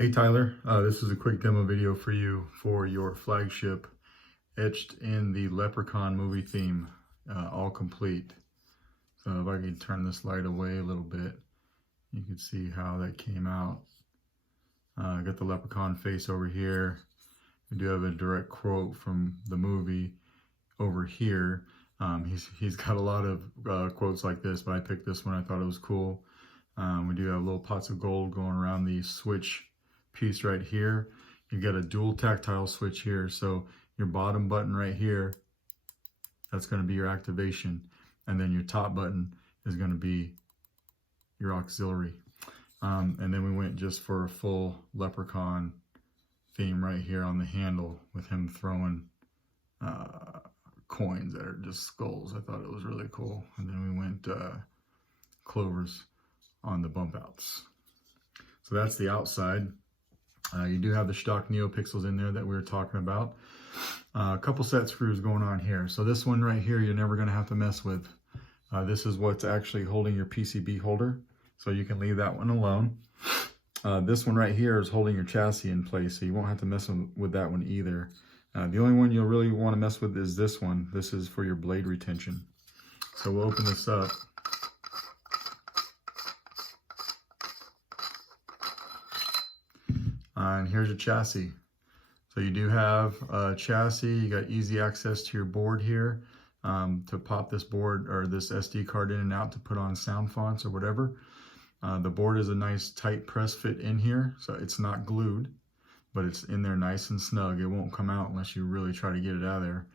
Hey Tyler, this is a quick demo video for you for your Flagship Etched in the Leprechaun movie theme, all complete. So if I can turn this light away a little bit, you can see how that came out. I got the leprechaun face over here. We do have a direct quote from the movie over here. He's got a lot of quotes like this, but I picked this one. I thought it was cool. We do have little pots of gold going around the switch piece right here. You got a dual tactile switch here, so your bottom button right here, that's going to be your activation, and then your top button is going to be your auxiliary. And then we went just for a full leprechaun theme right here on the handle with him throwing coins that are just skulls. I thought it was really cool. And then we went clovers on the bump outs. So that's the outside. You do have the Shtok NPXLs in there that we were talking about. A couple set screws going on here. So this one right here, you're never going to have to mess with. This is what's actually holding your PCB holder, so you can leave that one alone. This one right here is holding your chassis in place, so you won't have to mess with that one either. The only one you'll really want to mess with is this one. This is for your blade retention. So we'll open this up. And here's your chassis. So you do have a chassis, you got easy access to your board here to pop this board or this SD card in and out to put on sound fonts or whatever. The board is a nice tight press fit in here, so it's not glued, but it's in there nice and snug. It won't come out unless you really try to get it out of there.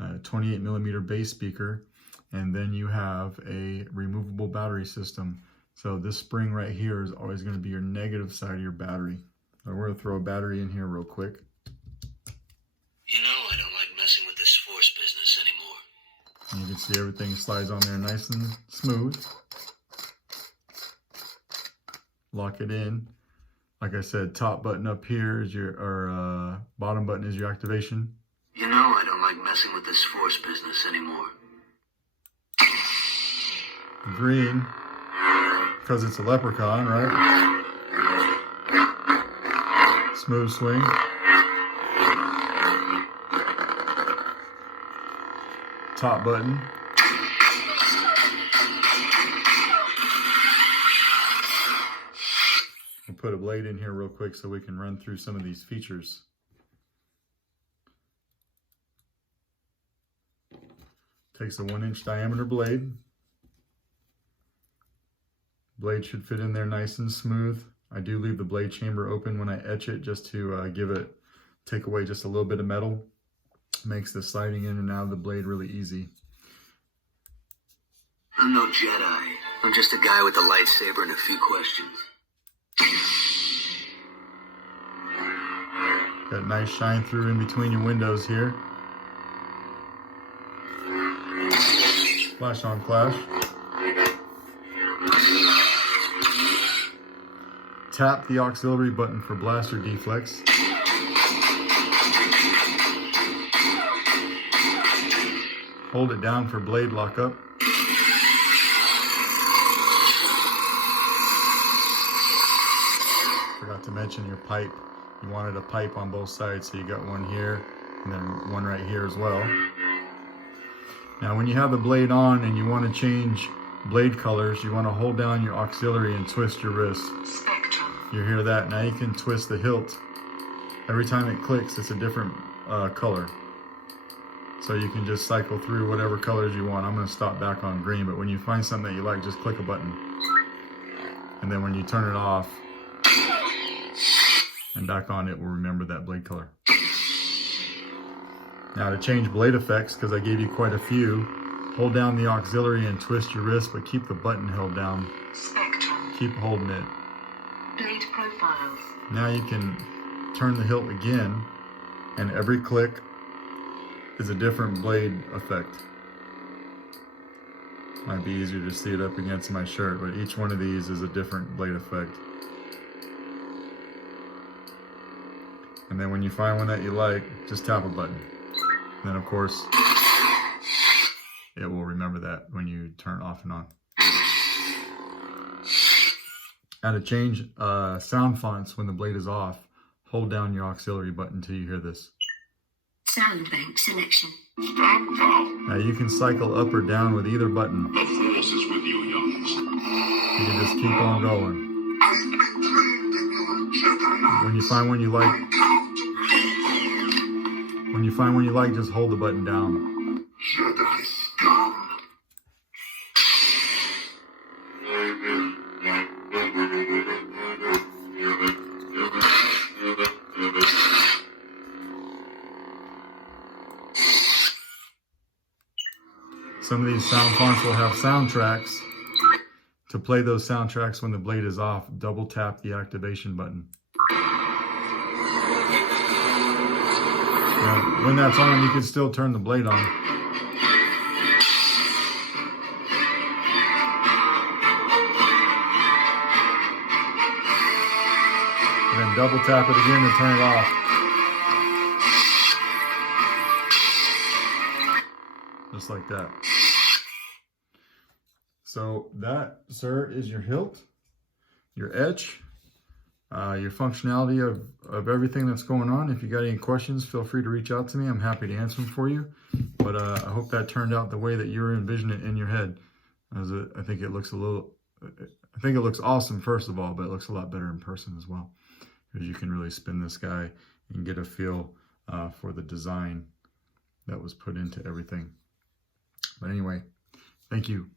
28mm bass speaker, and then you have a removable battery system. So this spring right here is always going to be your negative side of your battery. So we're going to throw a battery in here real quick. You know, I don't like messing with this force business anymore. And you can see everything slides on there nice and smooth. Lock it in. Like I said, top button up here is your, or bottom button is your activation. You know, I don't like messing with this force business anymore. Green, because it's a leprechaun, right? Smooth swing. Top button. We'll put a blade in here real quick so we can run through some of these features. Takes a 1-inch diameter blade. Blade should fit in there nice and smooth. I do leave the blade chamber open when I etch it just to take away just a little bit of metal. Makes the sliding in and out of the blade really easy. I'm no Jedi. I'm just a guy with a lightsaber and a few questions. Got a nice shine through in between your windows here. Flash on flash. Tap the auxiliary button for blaster deflex. Hold it down for blade lockup. Forgot to mention your pipe. You wanted a pipe on both sides, so you got one here and then one right here as well. Now when you have the blade on and you want to change blade colors, you want to hold down your auxiliary and twist your wrist. You hear that? Now you can twist the hilt. Every time it clicks, it's a different color. So you can just cycle through whatever colors you want. I'm going to stop back on green, but when you find something that you like, just click a button. And then when you turn it off and back on, it will remember that blade color. Now to change blade effects, because I gave you quite a few, hold down the auxiliary and twist your wrist, but keep the button held down. Keep holding it. Blade profiles. Now you can turn the hilt again, and every click is a different blade effect. Might be easier to see it up against my shirt, but each one of these is a different blade effect. And then when you find one that you like, just tap a button. And then of course, it will remember that when you turn it off and on. How to change sound fonts when the blade is off. Hold down your auxiliary button until you hear this. Sound bank selection. Now you can cycle up or down with either button. The force is with you, youngs. You can just keep on going. When you find one you like, just hold the button down. Jedi scum. Some of these sound fonts will have soundtracks. To play those soundtracks when the blade is off, double tap the activation button. Now, when that's on, you can still turn the blade on. And then double tap it again to turn it off. Just like that. So that, sir, is your hilt, your etch, your functionality of everything that's going on. If you got any questions, feel free to reach out to me. I'm happy to answer them for you. But I hope that turned out the way that you envisioning it in your head. I think it looks awesome, first of all, but it looks a lot better in person as well. Because you can really spin this guy and get a feel for the design that was put into everything. But anyway, thank you.